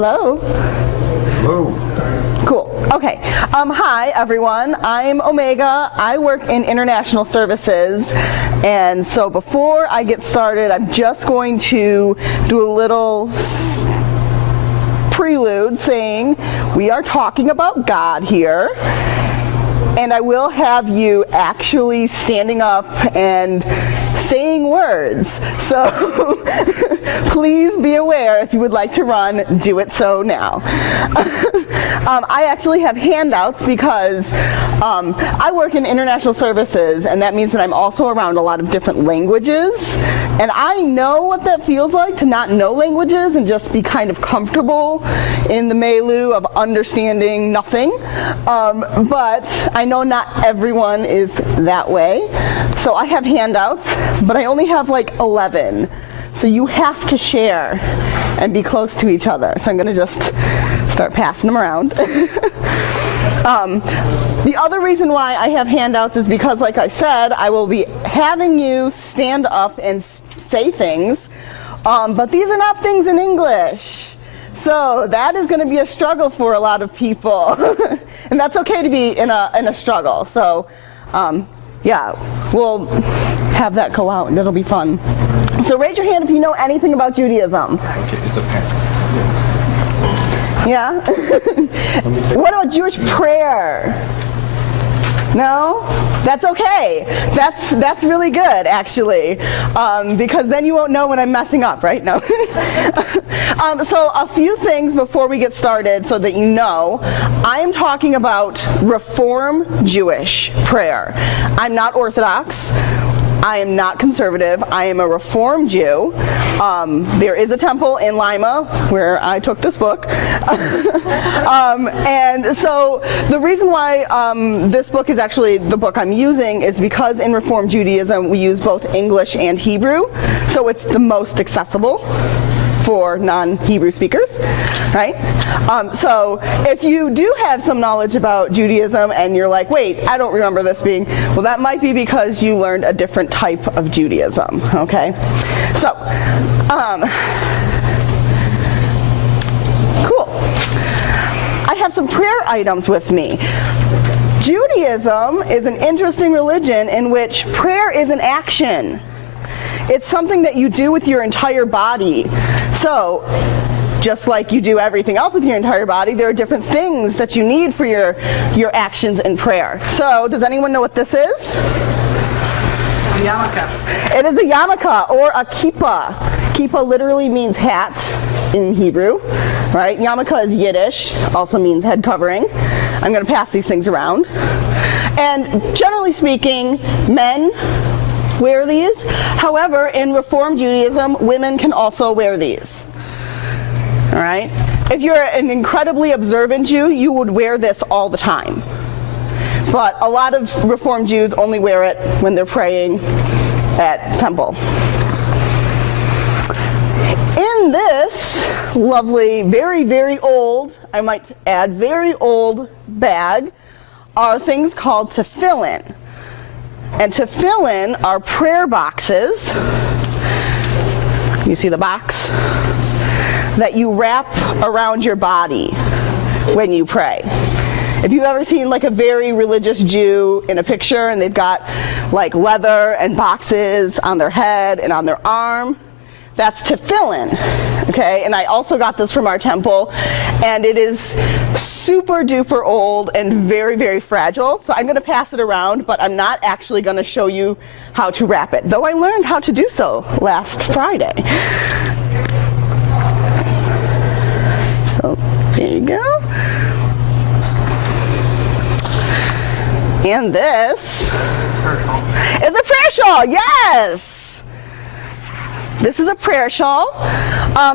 Hello. Hello. Cool. Okay. Hi, everyone. I'm Omega. I work in international services. And so before I get started, I'm just going to do a little prelude saying we are talking about God here. And I will have you actually standing up and saying words. So please be aware, if you would like to run, do it so now. I actually have handouts because I work in international services, and that means that I'm also around a lot of different languages. And I know what that feels like to not know languages and just be kind of comfortable in the milieu of understanding nothing. But I know not everyone is that way. So I have handouts, but I only have like 11. So you have to share and be close to each other. So I'm going to just start passing them around. The other reason why I have handouts is because, like I said, I will be having you stand up and say things, but these are not things in English. So that is going to be a struggle for a lot of people. And that's okay to be in a struggle. So yeah, we'll have that go out and it'll be fun. So raise your hand if you know anything about Judaism. It's a pen. Yeah? What about Jewish prayer? No? That's okay. That's really good, actually, because then you won't know when I'm messing up, right? No. So a few things before we get started so that you know. I am talking about Reform Jewish prayer. I'm not Orthodox. I am not conservative. I am a Reform Jew. There is a temple in Lima where I took this book. And so the reason why this book is actually the book I'm using is because in Reform Judaism we use both English and Hebrew. So it's the most accessible for non-Hebrew speakers, right? So if you do have some knowledge about Judaism and you're like, wait, I don't remember this being, well, that might be because you learned a different type of Judaism, okay? So, cool. I have some prayer items with me. Judaism is an interesting religion in which prayer is an action. It's something that you do with your entire body. So, just like you do everything else with your entire body, there are different things that you need for your actions in prayer. So, does anyone know what this is? A yarmulke. It is a yarmulke or a kippah. Kippah literally means hat in Hebrew, right? Yarmulke is Yiddish, also means head covering. I'm going to pass these things around. And generally speaking, men wear these. However, in Reform Judaism, women can also wear these. All right? If you're an incredibly observant Jew, you would wear this all the time. But a lot of Reform Jews only wear it when they're praying at temple. In this lovely, very, very old, I might add, very old bag are things called tefillin. And tefillin are prayer boxes, you see the box, that you wrap around your body when you pray. If you've ever seen like a very religious Jew in a picture and they've got like leather and boxes on their head and on their arm, that's tefillin, okay? And I also got this from our temple, and it is super duper old and very, very fragile. So I'm gonna pass it around, but I'm not actually gonna show you how to wrap it, though I learned how to do so last Friday. So there you go. And this is a prayer shawl, yes! This is a prayer shawl,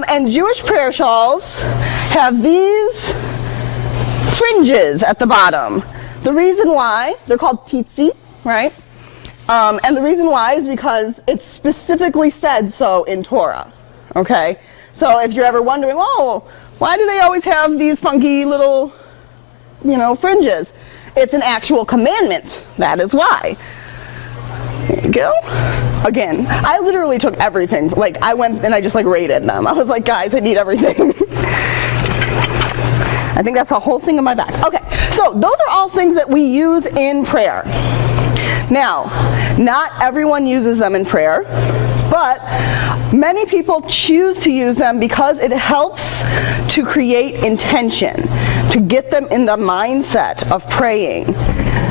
and Jewish prayer shawls have these fringes at the bottom. The reason why, they're called tzitzi, right? And the reason why is because it's specifically said so in Torah, okay? So if you're ever wondering, oh, why do they always have these funky little, fringes? It's an actual commandment, that is why. There you go. Again, I literally took everything. Like, I went and I just rated them. I was like, guys, I need everything. I think that's the whole thing in my bag. Okay, so those are all things that we use in prayer. Now, not everyone uses them in prayer, but many people choose to use them because it helps to create intention, to get them in the mindset of praying,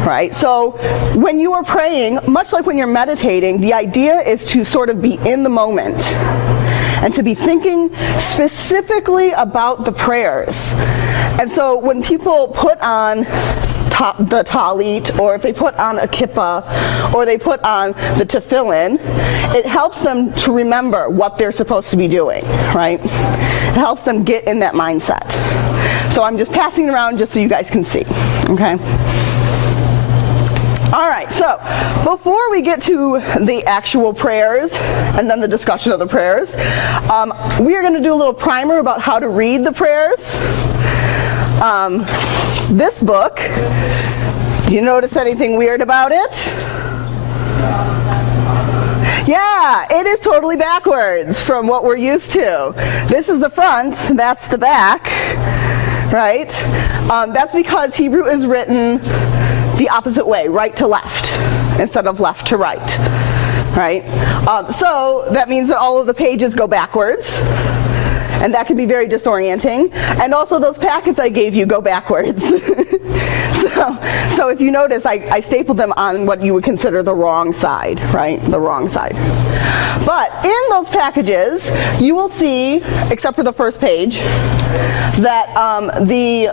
right? So when you are praying, much like when you're meditating, the idea is to sort of be in the moment and to be thinking specifically about the prayers. And so when people put on the talit, or if they put on a kippah, or they put on the tefillin, it helps them to remember what they're supposed to be doing, right? It helps them get in that mindset. So I'm just passing it around just so you guys can see, okay? All right, so before we get to the actual prayers and then the discussion of the prayers, we are going to do a little primer about how to read the prayers. This book, do you notice anything weird about it? Yeah, it is totally backwards from what we're used to. This is the front, that's the back, right? That's because Hebrew is written the opposite way, right to left, instead of left to right, right? So that means that all of the pages go backwards, and that can be very disorienting. And also those packets I gave you go backwards. So if you notice, I stapled them on what you would consider the wrong side, right? The wrong side. But in those packages, you will see, except for the first page, that the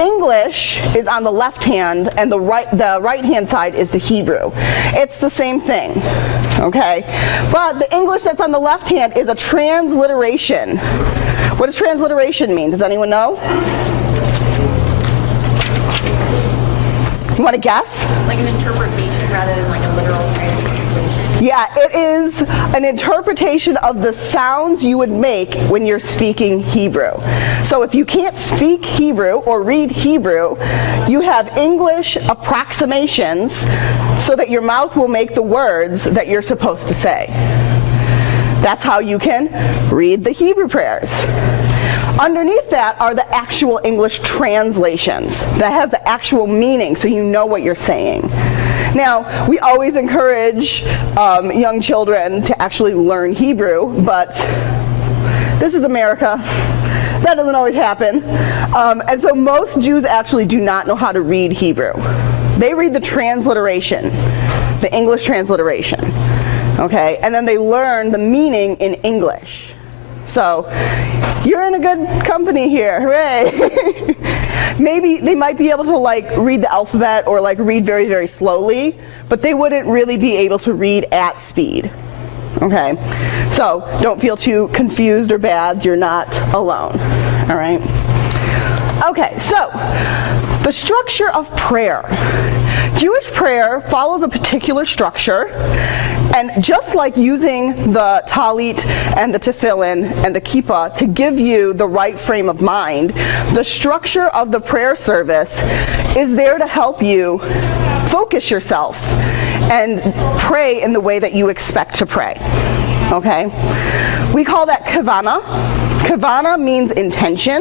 English is on the left hand and the right hand side is the Hebrew. It's the same thing, okay? But the English that's on the left hand is a transliteration. What does transliteration mean? Does anyone know? You want to guess? Like an interpretation rather than like a literal translation. Yeah, it is an interpretation of the sounds you would make when you're speaking Hebrew. So if you can't speak Hebrew or read Hebrew, you have English approximations so that your mouth will make the words that you're supposed to say. That's how you can read the Hebrew prayers. Underneath that are the actual English translations that has the actual meaning so you know what you're saying. Now, we always encourage young children to actually learn Hebrew, but this is America. That doesn't always happen. And so most Jews actually do not know how to read Hebrew. They read the transliteration, the English transliteration, okay? And then they learn the meaning in English. So you're in a good company here, hooray! Maybe they might be able to like read the alphabet or like read very, very slowly, but they wouldn't really be able to read at speed, okay? So don't feel too confused or bad, you're not alone, all right? Okay, so the structure of prayer. Jewish prayer follows a particular structure, and just like using the talit and the tefillin and the kippah to give you the right frame of mind, the structure of the prayer service is there to help you focus yourself and pray in the way that you expect to pray, okay? We call that kavana. Kavana means intention.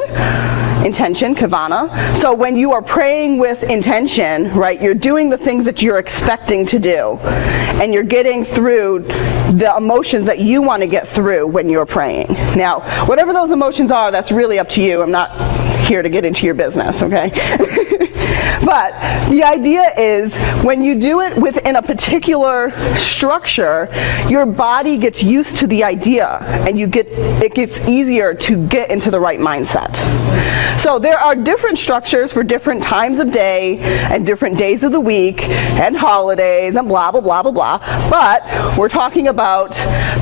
Intention, kavana. So when you are praying with intention, right, you're doing the things that you're expecting to do, and you're getting through the emotions that you want to get through when you're praying. Now, whatever those emotions are, that's really up to you. I'm not here to get into your business, okay? But the idea is when you do it within a particular structure, your body gets used to the idea, and it gets easier to get into the right mindset. So there are different structures for different times of day and different days of the week and holidays and blah, blah, blah, blah, blah. But we're talking about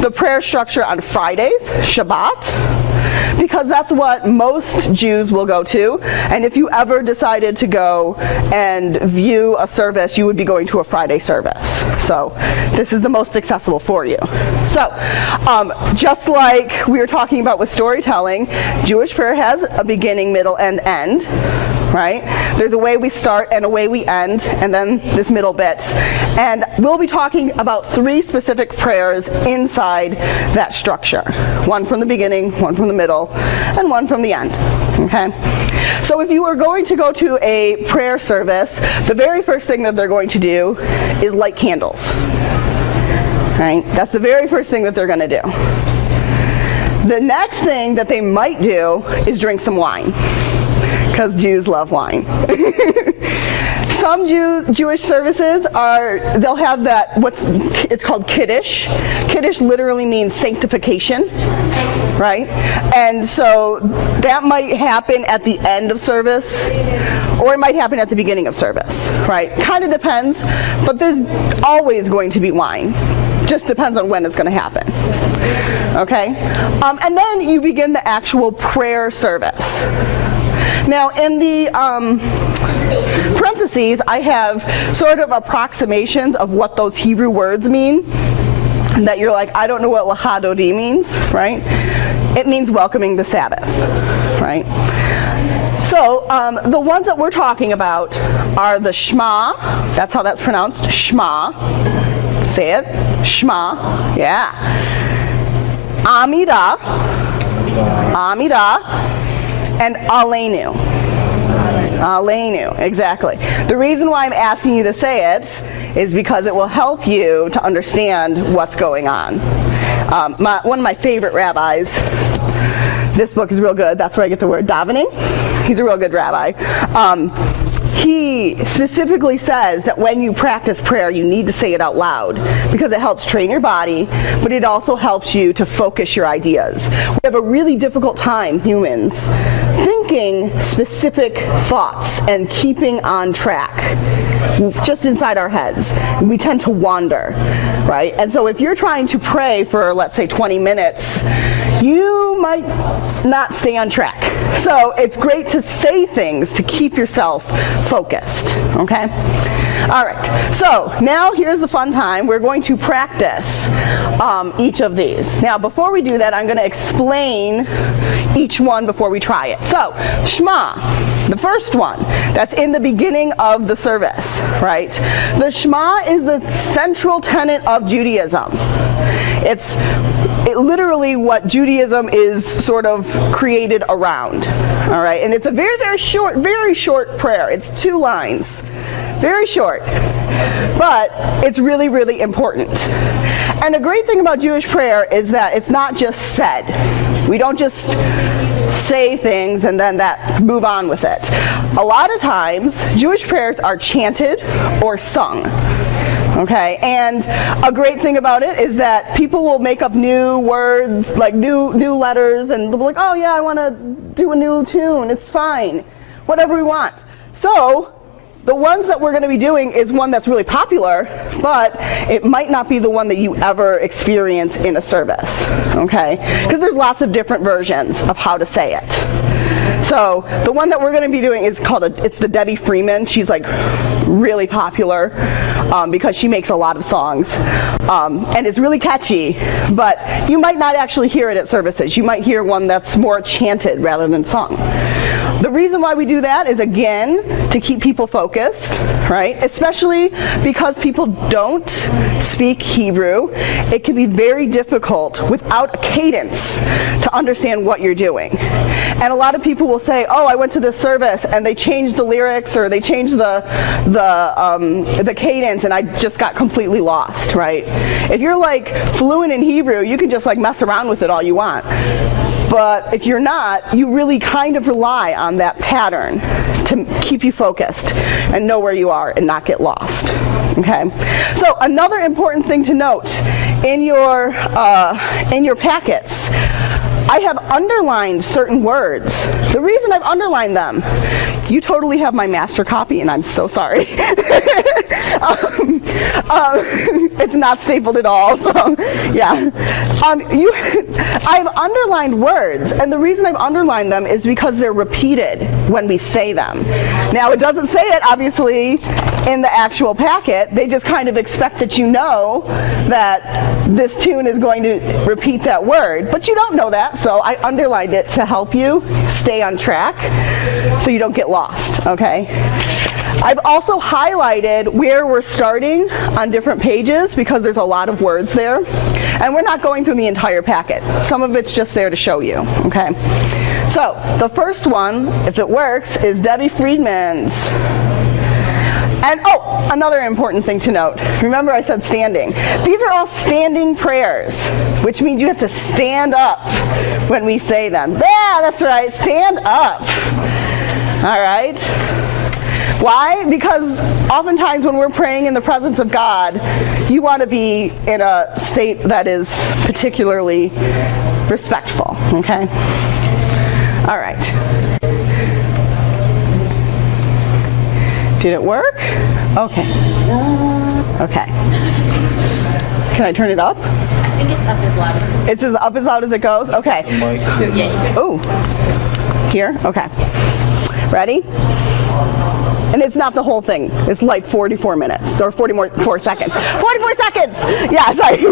the prayer structure on Fridays, Shabbat, because that's what most Jews will go to. And if you ever decided to go and view a service, you would be going to a Friday service. So this is the most accessible for you. So just like we were talking about with storytelling, Jewish prayer has a beginning, middle, and end, right? There's a way we start and a way we end, and then this middle bit. And we'll be talking about 3 specific prayers inside that structure. One from the beginning, one from the middle, and one from the end, Okay? So if you are going to go to a prayer service, the very first thing that they're going to do is light candles. Right? That's the very first thing that they're going to do. The next thing that they might do is drink some wine, because Jews love wine. Some Jewish services they'll have that, it's called Kiddush. Kiddush literally means sanctification, right? And so that might happen at the end of service, or it might happen at the beginning of service, right? Kind of depends, but there's always going to be wine. Just depends on when it's going to happen. Okay? And then you begin the actual prayer service. Now, in the parentheses, I have sort of approximations of what those Hebrew words mean. That you're like, I don't know what lahadodi means, right? It means welcoming the Sabbath, right? So, the ones that we're talking about are the Shema. That's how that's pronounced, Shema. Say it. Shema. Yeah. Amidah. Amidah. And Aleinu. Aleinu. Exactly. The reason why I'm asking you to say it is because it will help you to understand what's going on. One of my favorite rabbis, this book is real good. That's where I get the word davening. He's a real good rabbi. He specifically says that when you practice prayer, you need to say it out loud because it helps train your body, but it also helps you to focus your ideas. We have a really difficult time, humans, thinking specific thoughts and keeping on track just inside our heads. We tend to wander, right? And so if you're trying to pray for, let's say, 20 minutes, you might not stay on track. So it's great to say things to keep yourself focused, okay? All right, so now here's the fun time. We're going to practice each of these. Now, before we do that, I'm going to explain each one before we try it. So, Shema, the first one, that's in the beginning of the service, right? The Shema is the central tenet of Judaism. It's literally what Judaism is sort of created around, all right? And it's a very short prayer. It's 2 lines. Very short, but it's really, really important. And the great thing about Jewish prayer is that it's not just said. We don't just say things and then move on with it. A lot of times, Jewish prayers are chanted or sung. Okay, and a great thing about it is that people will make up new words, like new letters, and they'll be like, oh yeah, I want to do a new tune. It's fine. Whatever we want. So, the ones that we're going to be doing is one that's really popular, but it might not be the one that you ever experience in a service, okay? Because there's lots of different versions of how to say it. So the one that we're going to be doing is it's the Debbie Freeman. She's like really popular because she makes a lot of songs. And it's really catchy, but you might not actually hear it at services. You might hear one that's more chanted rather than sung. The reason why we do that is, again, to keep people focused, right? Especially because people don't speak Hebrew. It can be very difficult without a cadence to understand what you're doing. And a lot of people will say, oh, I went to this service and they changed the lyrics or they changed the cadence and I just got completely lost, right? If you're like fluent in Hebrew, you can just like mess around with it all you want. But if you're not, you really kind of rely on that pattern to keep you focused and know where you are and not get lost. Okay? So another important thing to note in your packets, I have underlined certain words. The reason I've underlined them, you totally have my master copy, and I'm so sorry. It's not stapled at all, so yeah. I've underlined words, and the reason I've underlined them is because they're repeated when we say them. Now, it doesn't say it, obviously, in the actual packet. They just kind of expect that you know that this tune is going to repeat that word, but you don't know that, so I underlined it to help you stay on track so you don't get lost, okay? I've also highlighted where we're starting on different pages because there's a lot of words there, and we're not going through the entire packet. Some of it's just there to show you, okay? So, the first one, if it works, is Debbie Friedman's. And another important thing to note. Remember I said standing. These are all standing prayers, which means you have to stand up when we say them. Yeah, that's right, stand up. All right? Why? Because oftentimes when we're praying in the presence of God, you want to be in a state that is particularly respectful, okay? All right. Did it work? Okay. Okay. Can I turn it up? I think it's up as loud as It's up as loud as it goes? Okay. Ooh. Here? Okay. Ready? And it's not the whole thing. It's like 44 minutes or 4 seconds. 44 seconds! Yeah, sorry.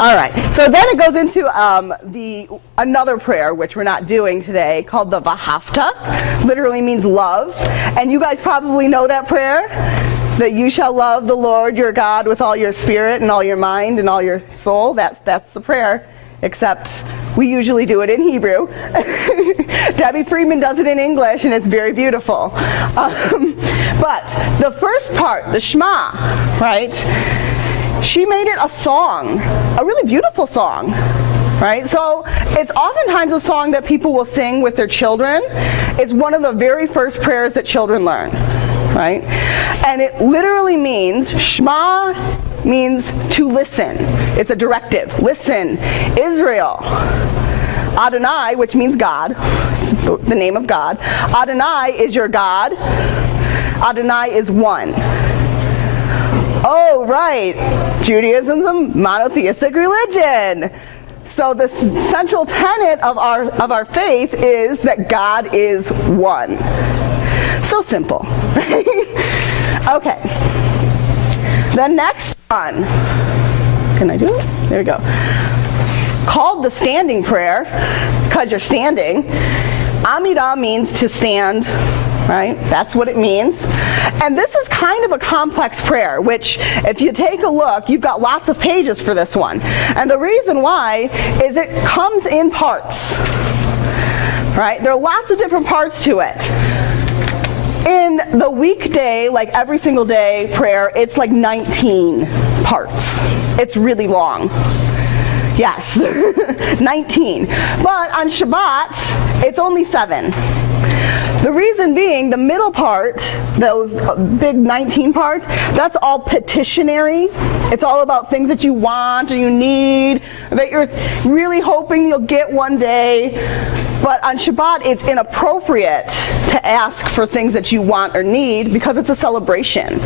All right, so then it goes into another prayer, which we're not doing today, called the V'ahavta. Literally means love. And you guys probably know that prayer, that you shall love the Lord your God with all your spirit and all your mind and all your soul. That's the prayer, except we usually do it in Hebrew. Debbie Friedman does it in English, and it's very beautiful. But the first part, the Shema, right? She made it a song, a really beautiful song, right? So it's oftentimes a song that people will sing with their children. It's one of the very first prayers that children learn, right? And it literally means, Shema means to listen. It's a directive. Listen, Israel. Adonai, which means God, the name of God. Adonai is your God. Adonai is one. Oh, right. Judaism is a monotheistic religion. So the central tenet of our faith is that God is one. So simple, right? Okay. The next one. Can I do it? There we go. Called the standing prayer, because you're standing. Amidah means to stand, right? That's what it means. And this is kind of a complex prayer, which if you take a look, you've got lots of pages for this one. And the reason why is it comes in parts, right? There are lots of different parts to it. In the weekday, like every single day prayer, it's like 19 parts. It's really long. Yes, 19. But on Shabbat, it's only 7. The reason being, the middle part, those big 19 parts, that's all petitionary. It's all about things that you want or you need, or that you're really hoping you'll get one day. But on Shabbat, it's inappropriate to ask for things that you want or need because it's a celebration.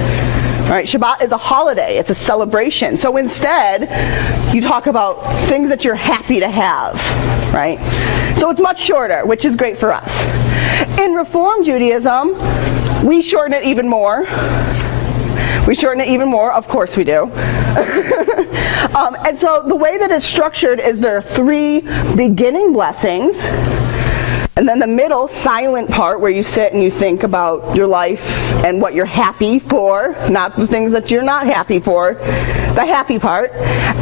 Right? Shabbat is a holiday. It's a celebration. So instead, you talk about things that you're happy to have. Right? So it's much shorter, which is great for us. In Reform Judaism, we shorten it even more. We shorten it even more, of course we do. And so the way that it's structured is there are 3 beginning blessings, and then the middle silent part where you sit and you think about your life and what you're happy for, not the things that you're not happy for, the happy part,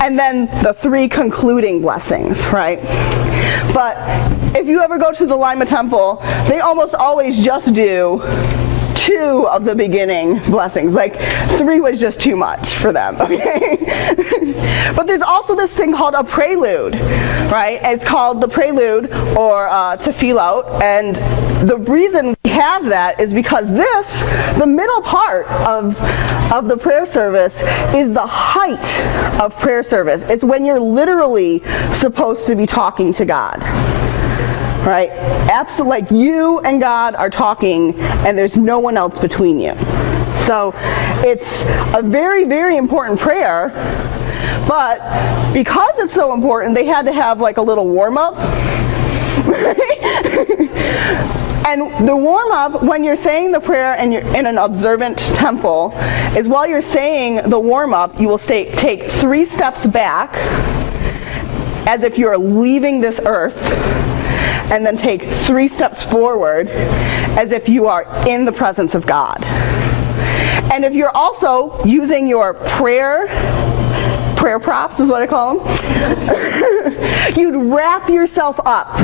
and then the 3 concluding blessings, right? But if you ever go to the Lima Temple, they almost always just do 2 of the beginning blessings. Like 3 was just too much for them, okay? But there's also this thing called a prelude, right? It's called the prelude or tefillot, and the reason we have that is because the middle part of the prayer service is the height of prayer service. It's when you're literally supposed to be talking to God. Right? Absolutely, like you and God are talking and there's no one else between you. So it's a very, very important prayer, but because it's so important, they had to have like a little warm-up. And the warm-up, when you're saying the prayer and you're in an observant temple, is while you're saying the warm-up, you will take 3 steps back as if you're leaving this earth, and then take 3 steps forward as if you are in the presence of God. And if you're also using your prayer props is what I call them, you'd wrap yourself up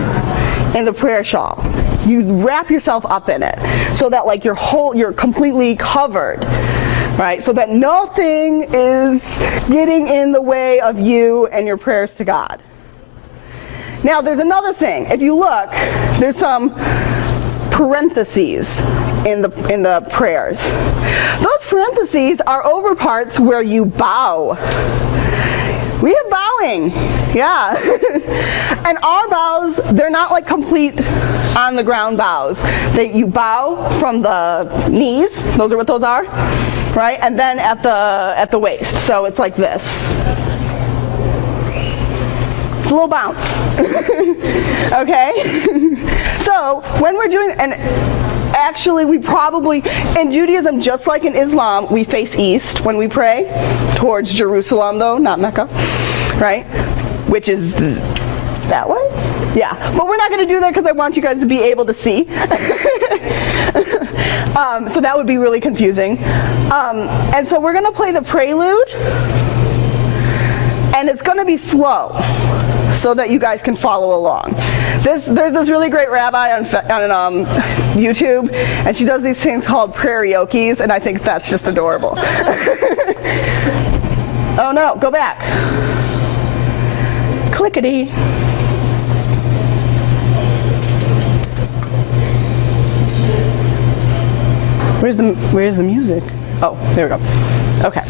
in the prayer shawl. You'd wrap yourself up in it so that like you're completely covered, right? So that nothing is getting in the way of you and your prayers to God. Now there's another thing. If you look, there's some parentheses in the prayers. Those parentheses are over parts where you bow. We have bowing, yeah. And our bows, they're not like complete on the ground bows. You bow from the knees, those are what those are, right? And then at the waist, so it's like this. It's a little bounce, okay? So when we're doing, and actually we probably, in Judaism, just like in Islam, we face east when we pray, towards Jerusalem though, not Mecca, right? Which is that way? Yeah, but we're not going to do that because I want you guys to be able to see. So that would be really confusing. And so we're going to play the prelude, and it's going to be slow, so that you guys can follow along. There's this really great rabbi on YouTube, and she does these things called prayeriokis, and I think that's just adorable. Oh no, go back. Clickety. Where's the music? Oh, there we go. Okay.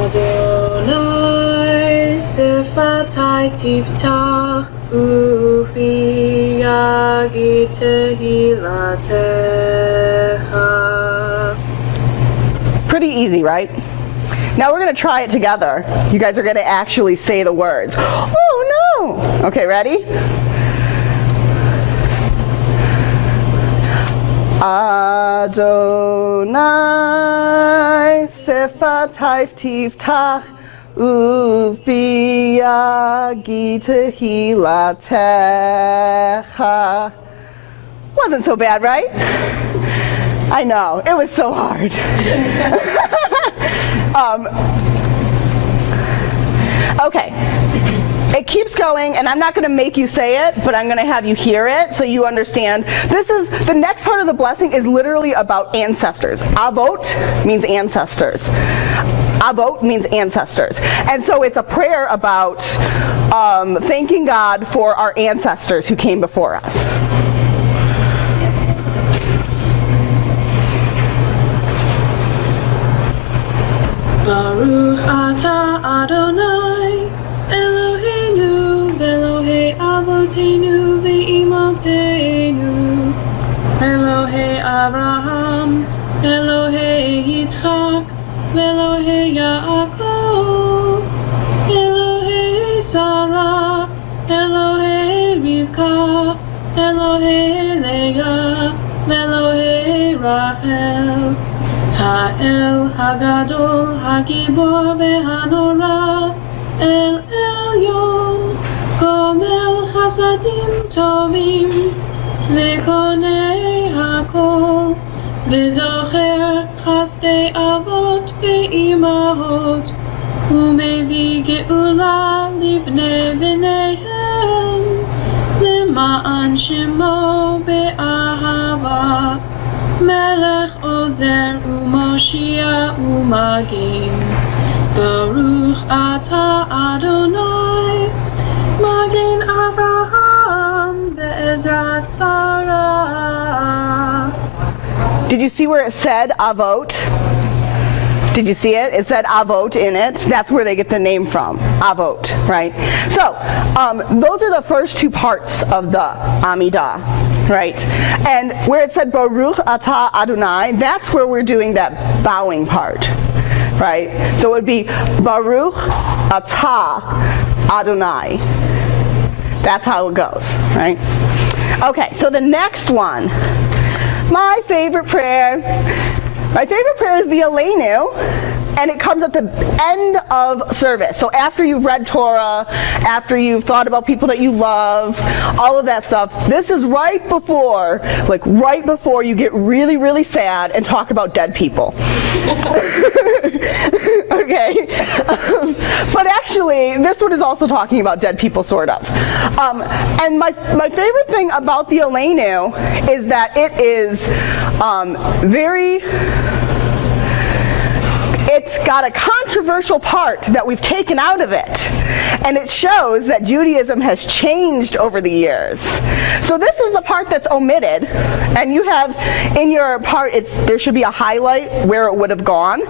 Adonai Sefatai Tiftach Ufi Yagi Tehilatecha. Pretty easy, right? Now we're going to try it together. You guys are going to actually say the words. Oh no! Okay, ready? Adonai Sefatai Tiftach Ufi Yagi Tehilatecha. Wasn't so bad, right? I know, it was so hard. Okay, it keeps going, and I'm not going to make you say it, but I'm going to have you hear it so you understand. The next part of the blessing is literally about ancestors. Avot means ancestors. Avot means ancestors. And so it's a prayer about thanking God for our ancestors who came before us. Baruch atah Adonai Eloheinu Velohei Avoteinu Ve'imotenu Elohei Abraham Elohei Yitzchak Velohei Yaakov Elohei Sarah Elohei Rivka Elohei Leah Velohei Rachel Ha'el Hagadol Hagibor Ve'hanora El Elyon Gomel Hasadim Tovim Ve'konei Hakol Ve'zocher Chasdei Avot Ve'imahot Umevi Geula Livnei B'neihem ma'an shemo be'ahava, melech ozer u'moshiach u'magin, Baruch ata Adonai, magin Abraham ve'ezrat Sarah. Did you see where it said Avot? Did you see it? It said Avot in it. That's where they get the name from, Avot, right? So, those are the first two parts of the Amidah, right? And where it said Baruch Atah Adonai, that's where we're doing that bowing part, right? So it would be Baruch Atah Adonai. That's how it goes, right? Okay, so the next one, my favorite prayer. My favorite prayer is the Aleinu, and it comes at the end of service. So after you've read Torah, after you've thought about people that you love, all of that stuff, this is right before you get really, really sad and talk about dead people. Okay? But actually, this one is also talking about dead people, sort of. And my favorite thing about the Aleinu is that it is it's got a controversial part that we've taken out of it, and it shows that Judaism has changed over the years. So this is the part that's omitted, and you have in your part, there should be a highlight where it would have gone.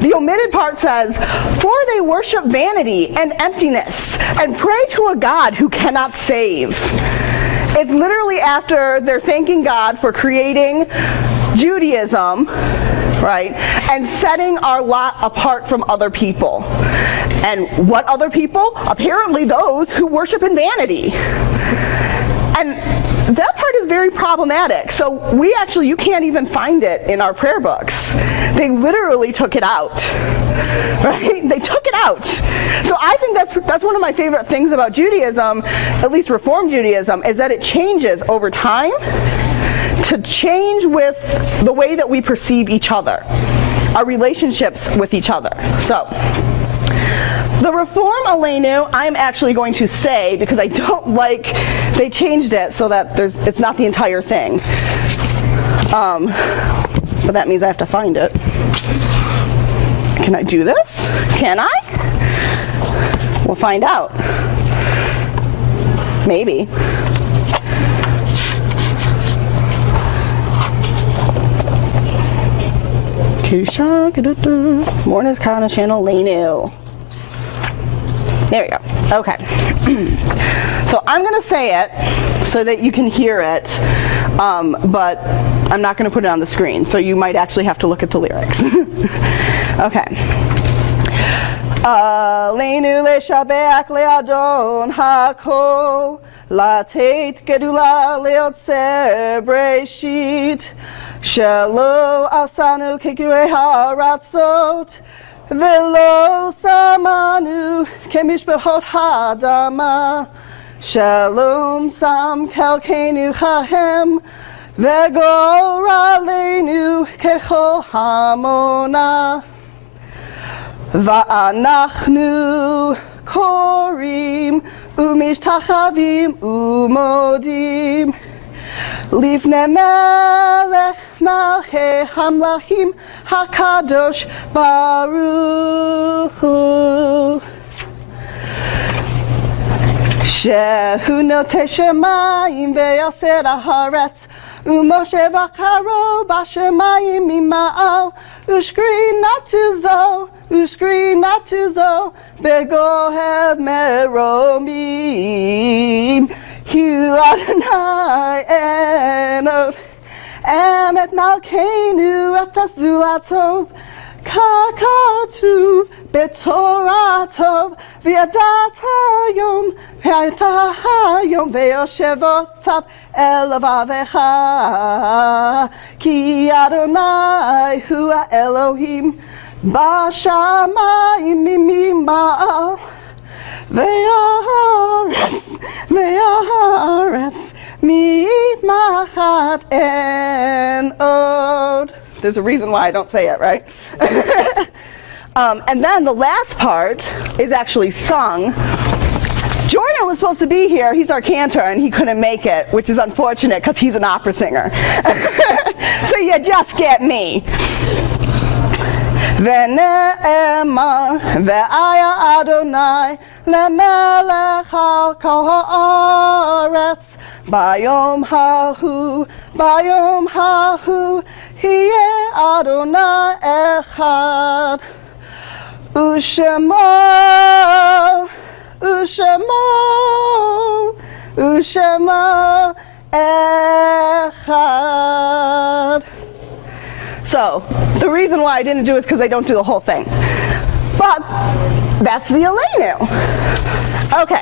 The omitted part says, "For they worship vanity and emptiness, and pray to a God who cannot save." It's literally after they're thanking God for creating Judaism, right, and setting our lot apart from other people. And what other people? Apparently those who worship in vanity. And that part is very problematic. So you can't even find it in our prayer books. They literally took it out, right? They took it out. So I think that's one of my favorite things about Judaism, at least Reform Judaism, is that it changes over time to change with the way that we perceive each other, our relationships with each other. So, the Reform Aleinu, I'm actually going to say, because I don't like, they changed it so that it's not the entire thing. But that means I have to find it. Can I do this? Can I? We'll find out. Maybe. Morning's Kana channel Aleinu. There we go. Okay. So I'm going to say it so that you can hear it, but I'm not going to put it on the screen, so you might actually have to look at the lyrics. Okay. Aleinu leshabeach le'adon hakol, latet gedula leotzer breshit, shelo asanu kekirei haratzot, velo samanu kemishpehot hadama, shalom sam kalkenu chahem, vegoralenu kechol hamona. Va'anachnu korim umishtachavim umodim Lifnei melech malchei hamlachim hakadosh baruch hu Shehu notei shemayim ve'yoser haaretz Umoshe bakaro b'shemayim mima'al Ushkri natuzo begohev meromim Hu Adonai enod Emet malkeinu efes zulatov Kakatu betoratov V'yadatayom ve'yoshevotav elavavecha Ki Adonai hu Elohim Bashamayim mima'al Ve'aretz mimachat enod. There's a reason why I don't say it, right? And then the last part is actually sung Jordan was supposed to be here. He's our cantor, and he couldn't make it, which is unfortunate because he's an opera singer. So you just get me. ונאמר והיה אדוני למלך על כל הארץ ביום ההוא יהיה אדוני אחד ושמו אחד. So, the reason why I didn't do it is because I don't do the whole thing. But that's the Elenu. Okay.